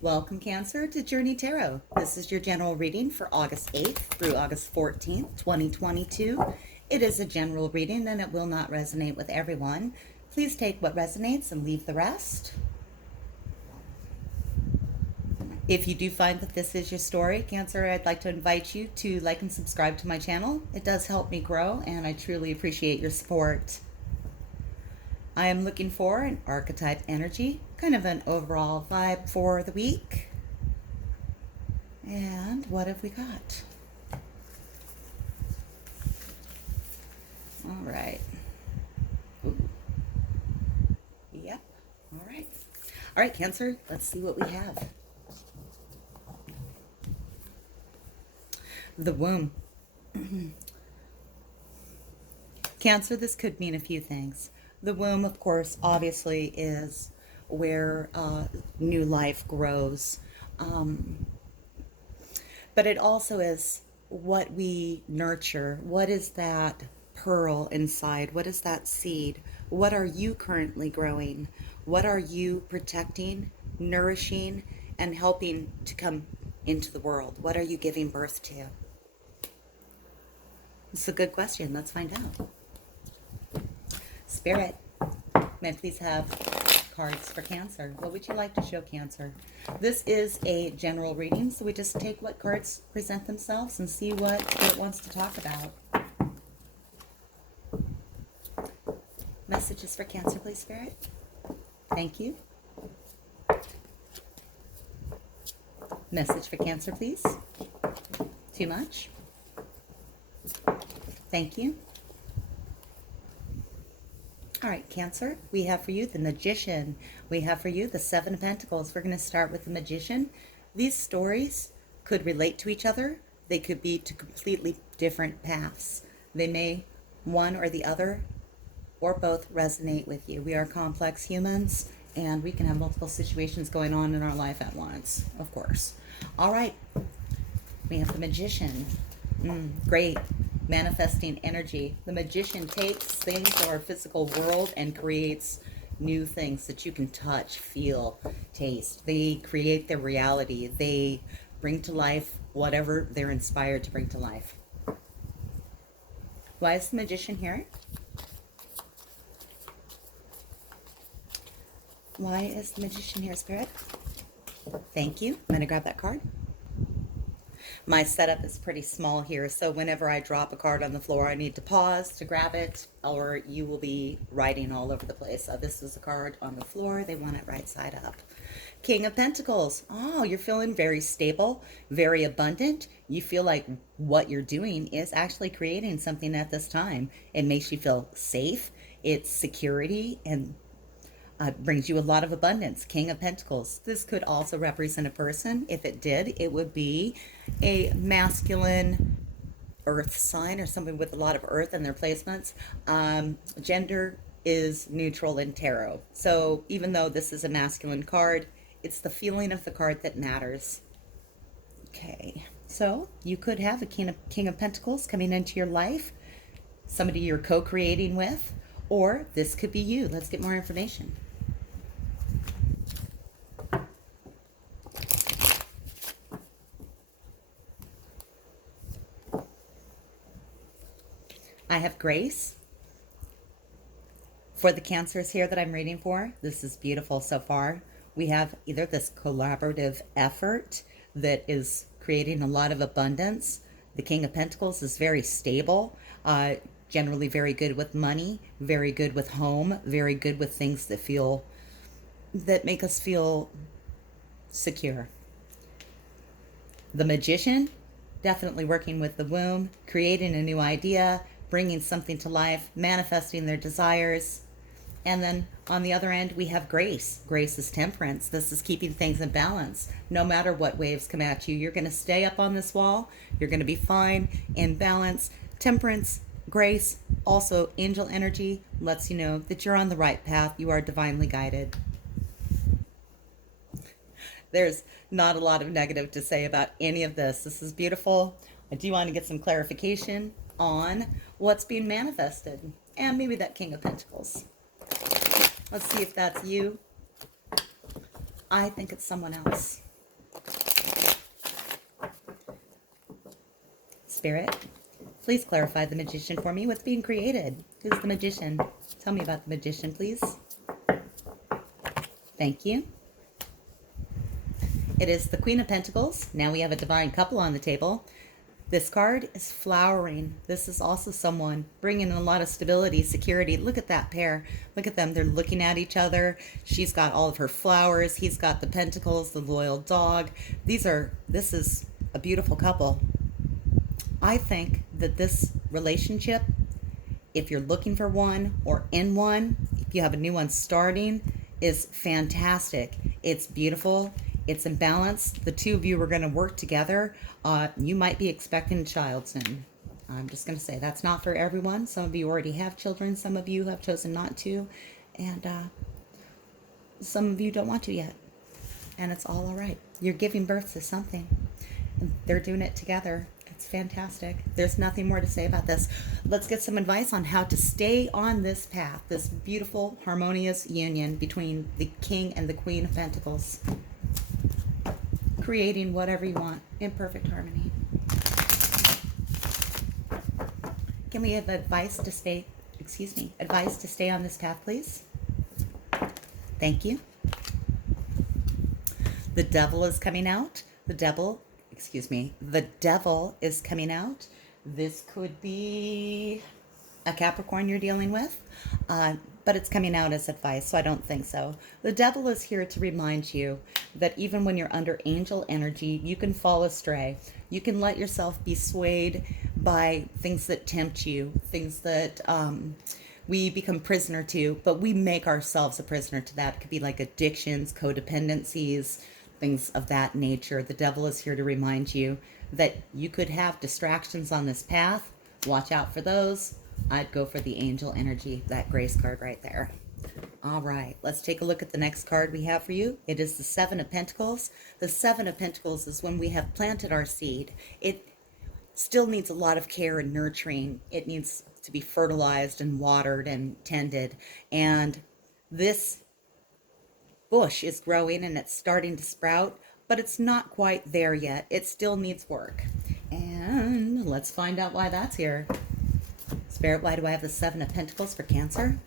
Welcome, Cancer, to Journey Tarot. This is your general reading for August 8th through August 14th, 2022. It is a general reading and it will not resonate with everyone. Please take what resonates and leave the rest. If you do find that this is your story, Cancer, I'd like to invite you to like and subscribe to my channel. It does help me grow and I truly appreciate your support. I am looking for an archetype energy, kind of an overall vibe for the week. And what have we got? All right. Ooh. Yep. All right. All right, Cancer, let's see what we have. The womb. Cancer, this could mean a few things. The womb, of course, obviously is where new life grows. But it also is what we nurture. What is that pearl inside? What is that seed? What are you currently growing? What are you protecting, nourishing, and helping to come into the world? What are you giving birth to? It's a good question. Let's find out. Spirit, may I please have cards for Cancer? What would you like to show Cancer? This is a general reading, so we just take what cards present themselves and see what it wants to talk about. Messages for Cancer, please, Spirit. Thank you. Message for Cancer, please. Too much? Thank you. All right, Cancer, we have for you the Magician. We have for you the Seven of Pentacles. We're going to start with the Magician. These stories could relate to each other. They could be to completely different paths. They may, one or the other, or both, resonate with you. We are complex humans, and we can have multiple situations going on in our life at once, of course. All right, we have the Magician. Great. Manifesting energy. The Magician takes things of our physical world and creates new things that you can touch, feel, taste. They create their reality. They bring to life whatever they're inspired to bring to life. Why is the Magician here? Why is the Magician here, Spirit? Thank you. I'm going to grab that card. My setup is pretty small here, so whenever I drop a card on the floor, I need to pause to grab it, or you will be writing all over the place. This is a card on the floor. They want it right side up. King of Pentacles. Oh, you're feeling very stable, very abundant. You feel like what you're doing is actually creating something at this time. It makes you feel safe. It's security and brings you a lot of abundance. King of Pentacles. This could also represent a person. If it did, it would be a masculine earth sign or something with a lot of earth in their placements. Gender is neutral in tarot. So even though this is a masculine card, it's the feeling of the card that matters. Okay, so you could have a King of Pentacles coming into your life, somebody you're co-creating with, or this could be you. Let's get more information. I have Grace. For the Cancers here that I'm reading for, this is beautiful so far. We have either this collaborative effort that is creating a lot of abundance. The King of Pentacles is very stable, generally very good with money, very good with home, very good with things that make us feel secure. The Magician, definitely working with the womb, creating a new idea, bringing something to life, manifesting their desires. And then on the other end, we have Grace. Grace is temperance. This is keeping things in balance. No matter what waves come at you, you're going to stay up on this wall. You're going to be fine, in balance. Temperance, Grace, also angel energy, lets you know that you're on the right path. You are divinely guided. There's not a lot of negative to say about any of this. This is beautiful. I do want to get some clarification on what's being manifested, and maybe that King of Pentacles. Let's see if that's you. I think it's someone else. Spirit, please clarify the magician for me. What's being created? Who's the magician? Tell me about the magician, please. Thank you. It is the Queen of Pentacles. Now we have a divine couple on the table. This card is flowering. This is also someone bringing in a lot of stability, security. Look at that pair. Look at them. They're looking at each other. She's got all of her flowers. He's got the pentacles, the loyal dog. This is a beautiful couple. I think that this relationship, if you're looking for one or in one, if you have a new one starting, is fantastic. It's beautiful. It's in balance. The two of you are going to work together. You might be expecting a child soon. I'm just going to say that's not for everyone. Some of you already have children. Some of you have chosen not to. And some of you don't want to yet. And it's all right. You're giving birth to something. And they're doing it together. It's fantastic. There's nothing more to say about this. Let's get some advice on how to stay on this path, this beautiful, harmonious union between the King and the Queen of Pentacles. Creating whatever you want in perfect harmony. Can we have advice to stay on this path, please? Thank you. The Devil is coming out. The devil is coming out. This could be a Capricorn you're dealing with, but it's coming out as advice, so I don't think so. The Devil is here to remind you that even when you're under angel energy, you can fall astray. You can let yourself be swayed by things that tempt you, things that we become prisoner to, but we make ourselves a prisoner to that. It could be like addictions, codependencies, things of that nature. The Devil is here to remind you that you could have distractions on this path. Watch out for those. I'd go for the angel energy, that grace card right there. All right, let's take a look at the next card we have for you. It is the Seven of Pentacles. The Seven of Pentacles is when we have planted our seed. It still needs a lot of care and nurturing. It needs to be fertilized and watered and tended. And this bush is growing and it's starting to sprout, but it's not quite there yet. It still needs work. And let's find out why that's here. Spirit, why do I have the Seven of Pentacles for Cancer?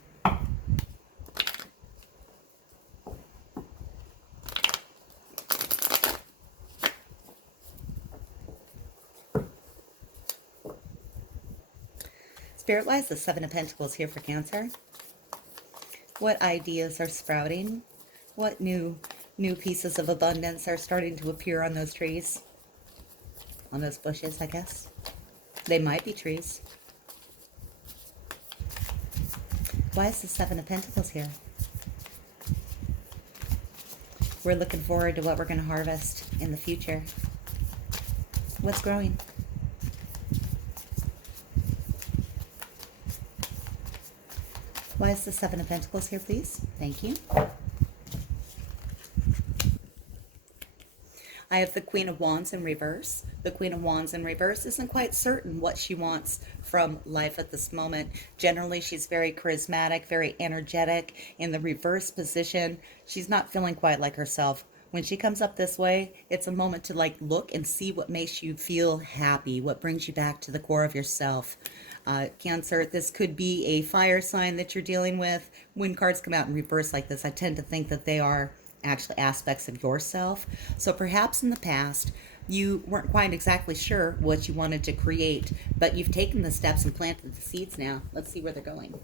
Spirit, why is the Seven of Pentacles here for Cancer? What ideas are sprouting? What new pieces of abundance are starting to appear on those trees? On those bushes, I guess. They might be trees. Why is the Seven of Pentacles here? We're looking forward to what we're going to harvest in the future. What's growing? Why is the Seven of Pentacles here, please? Thank you. I have the Queen of Wands in reverse. The Queen of Wands in reverse isn't quite certain what she wants from life at this moment. Generally, she's very charismatic, very energetic. In the reverse position, she's not feeling quite like herself. When she comes up this way, it's a moment to look and see what makes you feel happy, what brings you back to the core of yourself. Cancer, this could be a fire sign that you're dealing with. When cards come out in reverse like this, I tend to think that they are actually aspects of yourself. So perhaps in the past, you weren't quite exactly sure what you wanted to create, but you've taken the steps and planted the seeds now. Let's see where they're going.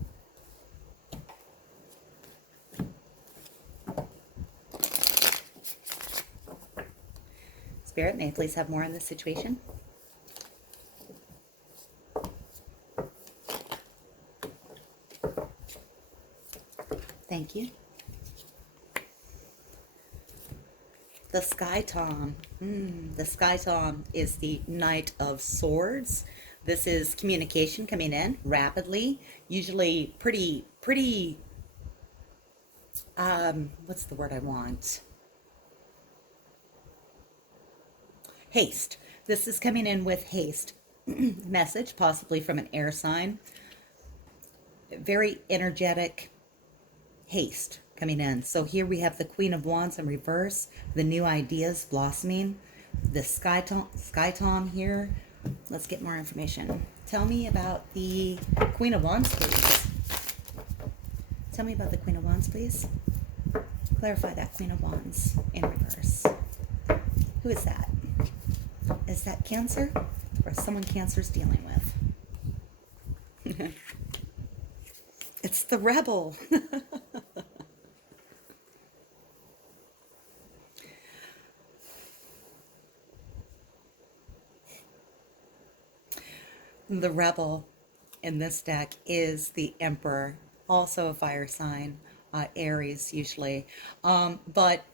Spirit, may I please have more on this situation? Thank you. The Sky Tom. The Sky Tom is the Knight of Swords. This is communication coming in rapidly, usually pretty, what's the word I want? Haste. This is coming in with haste. Message, possibly from an air sign. Very energetic haste coming in. So here we have the Queen of Wands in reverse, the new ideas blossoming. The Sky Tom here Let's get more information. Tell me about the Queen of Wands, please. Tell me about the Queen of Wands, please. Clarify that Queen of Wands in reverse. Who is that? Is that Cancer or someone Cancer's dealing with? It's the rebel. The rebel in this deck is the Emperor, also a fire sign, Aries usually, but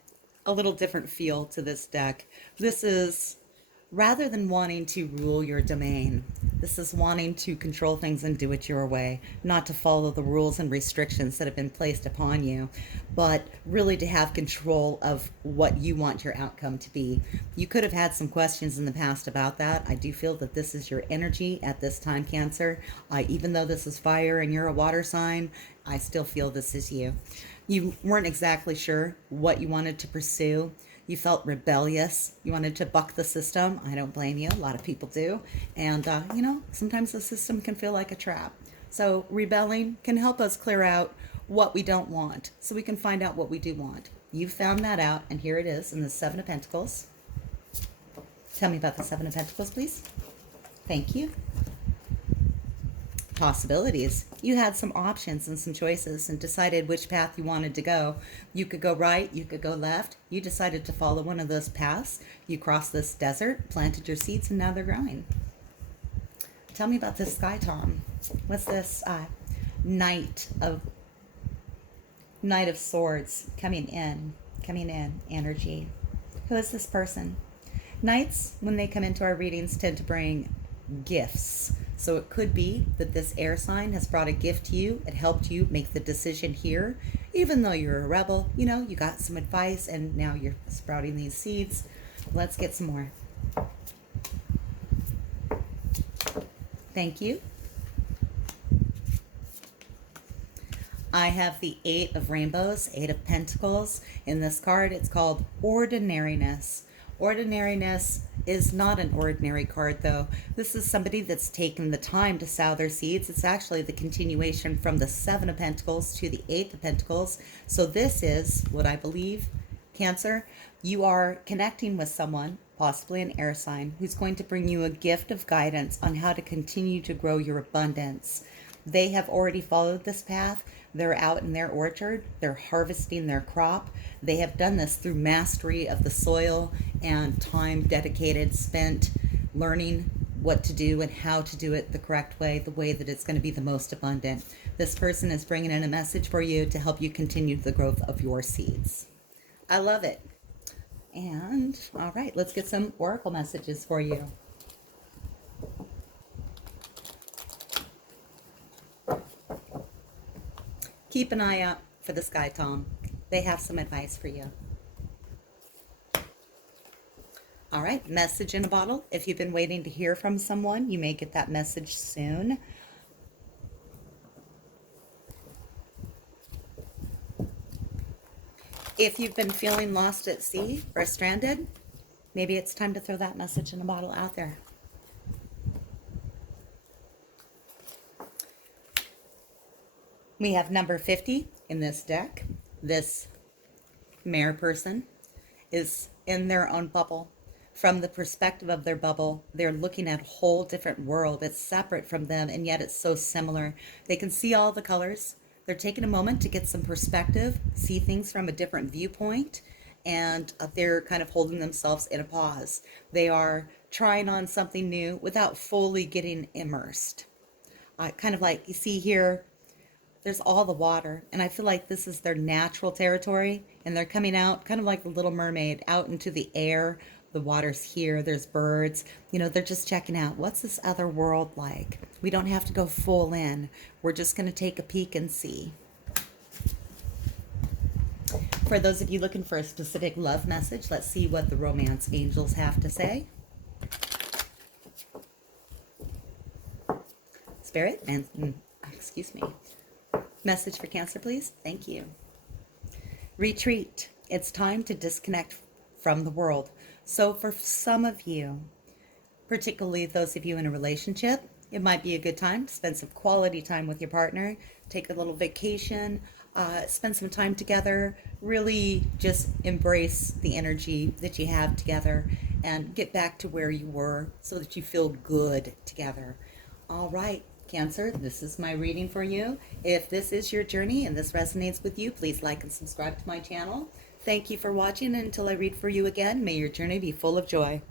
a little different feel to this deck. This is rather than wanting to rule your domain, this is wanting to control things and do it your way, not to follow the rules and restrictions that have been placed upon you, but really to have control of what you want your outcome to be. You could have had some questions in the past about that. I do feel that this is your energy at this time, Cancer. Even though this is fire and you're a water sign, I still feel this is you. You weren't exactly sure what you wanted to pursue. You felt rebellious. You wanted to buck the system. I don't blame you. A lot of people do. And, sometimes the system can feel like a trap. So rebelling can help us clear out what we don't want so we can find out what we do want. You found that out, and here it is in the Seven of Pentacles. Tell me about the Seven of Pentacles, please. Thank you. Possibilities. You had some options and some choices and decided which path you wanted to go. You could go right, you could go left. You decided to follow one of those paths. You crossed this desert, planted your seeds, and now they're growing. Tell me about this Sky Tom. What's this Knight of Swords coming in energy? Who is this person? Knights, when they come into our readings, tend to bring gifts. So it could be that this air sign has brought a gift to you. It helped you make the decision here. Even though you're a rebel, you got some advice and now you're sprouting these seeds. Let's get some more. Thank you. I have the Eight of Rainbows, Eight of Pentacles. In this card, it's called Ordinariness. Ordinariness is not an ordinary card, though. This is somebody that's taken the time to sow their seeds. It's actually the continuation from the Seven of Pentacles to the Eight of Pentacles. So this is what I believe, Cancer. You are connecting with someone, possibly an air sign, who's going to bring you a gift of guidance on how to continue to grow your abundance. They have already followed this path. They're out in their orchard. They're harvesting their crop. They have done this through mastery of the soil and time dedicated, spent learning what to do and how to do it the correct way, the way that it's going to be the most abundant. This person is bringing in a message for you to help you continue the growth of your seeds. I love it. And, all right, let's get some oracle messages for you. Keep an eye out for the Sky Tom. They have some advice for you. All right, message in a bottle. If you've been waiting to hear from someone, you may get that message soon. If you've been feeling lost at sea or stranded, maybe it's time to throw that message in a bottle out there. We have number 50 in this deck. This mare person is in their own bubble. From the perspective of their bubble, they're looking at a whole different world. It's separate from them, and yet it's so similar. They can see all the colors. They're taking a moment to get some perspective, see things from a different viewpoint, and they're kind of holding themselves in a pause. They are trying on something new without fully getting immersed. Kind of like you see here, there's all the water, and I feel like this is their natural territory, and they're coming out kind of like the Little Mermaid, out into the air. The water's here, there's birds, they're just checking out, what's this other world like? We don't have to go full in. We're just going to take a peek and see. For those of you looking for a specific love message, let's see what the romance angels have to say. Spirit, and excuse me. Message for Cancer, please. Thank you. Retreat. It's time to disconnect from the world. So for some of you, particularly those of you in a relationship. It might be a good time to spend some quality time with your partner, take a little vacation, spend some time together, really just embrace the energy that you have together and get back to where you were so that you feel good together. All right, Cancer, this is my reading for you. If this is your journey and this resonates with you, please like and subscribe to my channel. Thank you for watching, and until I read for you again, may your journey be full of joy.